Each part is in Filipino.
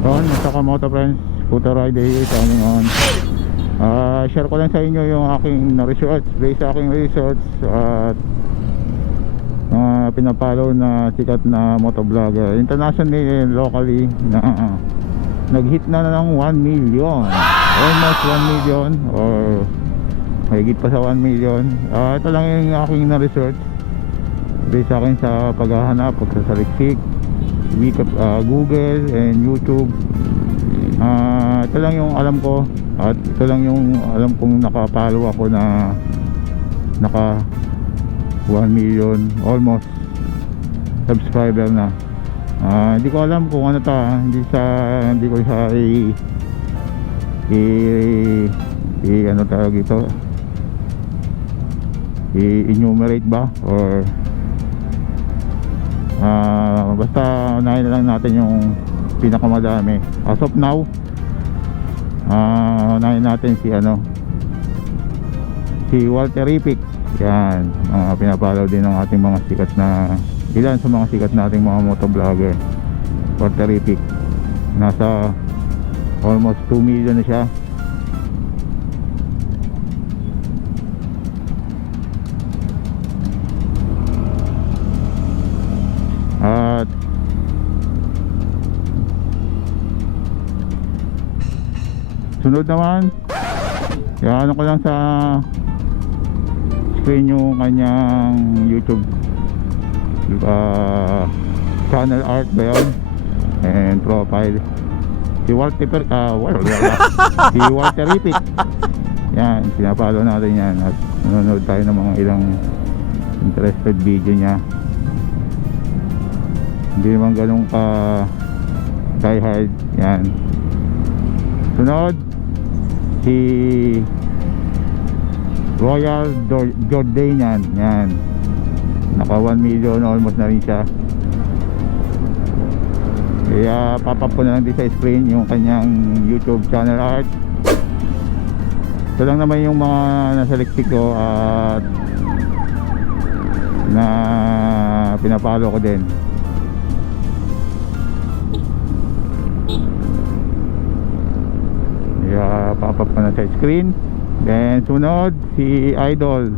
Yun, sa KaMotoFriends, Scooter Ride Day coming on. Share ko lang sa inyo yung aking na-research, based sa aking research at pinapollow na sikat na motovlogger internationally and locally na nag-hit na ng 1 million, almost 1 million or mahigit pa sa 1 million. Ito lang yung aking na-research based sa akin sa paghahanap, pagsasaliksik, Google and YouTube. Ito lang yung alam ko at ito lang yung alam kong nakapalo ako na naka 1 million almost subscriber na. Hindi ko alam kung ano ta, hindi ko siya ano tawag ito, i-enumerate ba or basta unahin na lang natin yung pinakamadami as of now. Unahin natin si WALTERRIFIC. Yan, pinapalaw din ng ating mga sikat na ilan sa mga sikat nating mga motovlogger. WALTERRIFIC nasa almost 2 million na siya. At sunod naman, ano ko lang sa screen yung kanyang YouTube channel art ba yun and profile, si WALTERRIFIC. Yan, pinapalo natin yan at nanonood tayo ng mga ilang interested video niya. Hindi naman ganun ka die hard. Yan, sunod si ROYALJORDANIAN. Yan, naka 1 million almost na rin siya. Kaya papap ko na lang din sa screen yung kanyang YouTube channel art. Ito lang naman yung mga nasa liksik ko at na pinapalo ko din. Kaya papap ko na sa screen. Then sunod si Idol.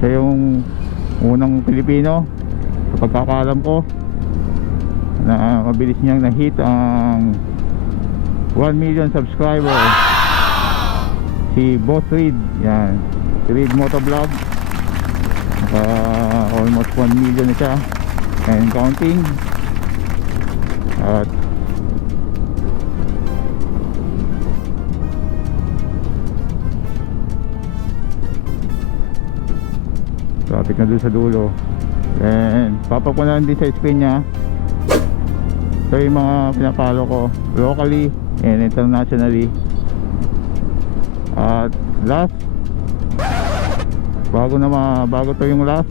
Siya yung unang Pilipino sa pagkakaalam ko na mabilis niyang na-hit ang 1 million subscriber. Si Boss Reed. Yan, si Reed Motovlog, naka almost 1 million na siya and counting. At traffic na doon sa dulo. And papapunan din sa screen niya. Ito yung mga pinapalo ko locally and internationally. At last, bago to yung last,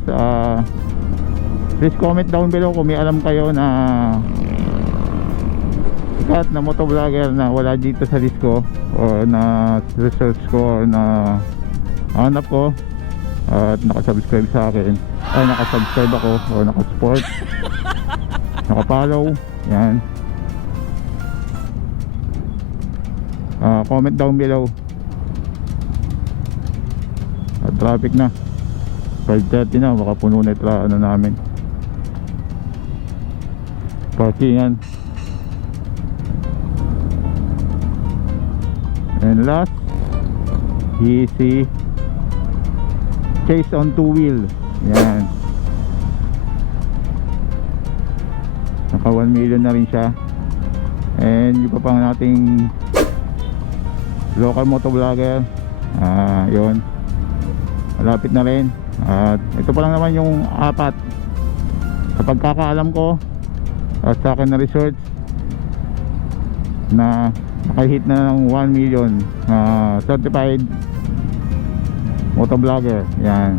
please comment down below kung may alam kayo na sikat na motovlogger na wala dito sa list ko or na research ko or na hanap ko at nakasubscribe sa akin, ay nakasubscribe ako o nakasupport, nakapollow. Yan, comment down below. At traffic na 5:30 na, baka puno na ito namin parkingan. And last, si CHASEONTWOWHEELS. Yan, naka 1 million na rin siya. And yung pa pang nating local motovlogger, yun, malapit na rin. At ito pa lang naman yung 4 sa pagkakaalam ko at sa akin na research na nakahit na ng 1 million certified motovlogger. Yan,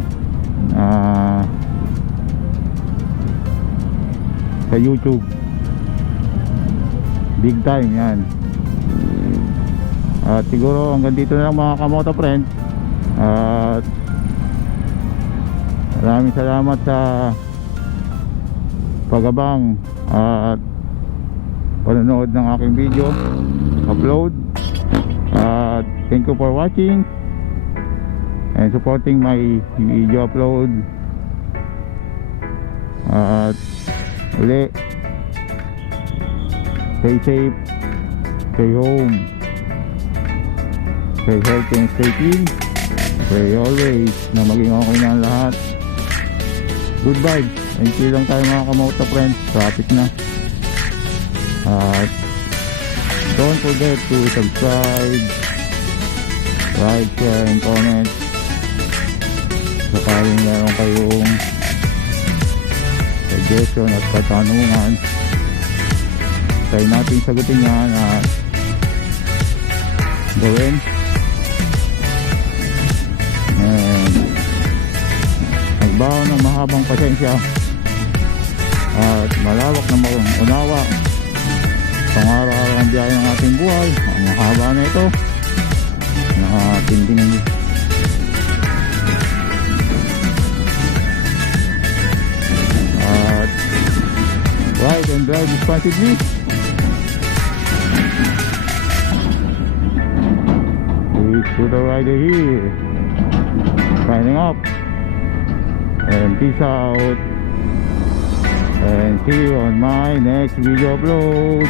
sa YouTube, big time yan. At siguro hanggang dito na lang mga KaMotoFriends. At maraming salamat sa pag-abang at panonood ng aking video upload. At thank you for watching and supporting my video upload. At uli, stay safe, stay home, stay healthy and stay clean. Pray always na maging okay na ang lahat. Good vibes. Thank you lang tayo mga KaMotoFriends. Traffic na. At don't forget to subscribe, like, share, and comment. Sakaling meron kayong suggestion at katanungan, try natin sagutin yan at gawin. And nagbaon ng mahabang pasensya at malawak na unawa pang-araw-araw ang biyahe ng ating buhay. Ang mahaba na ito, nakatinding at ride and drive responsibly. Peace to the rider here, signing up, and peace out, and see you on my next video upload.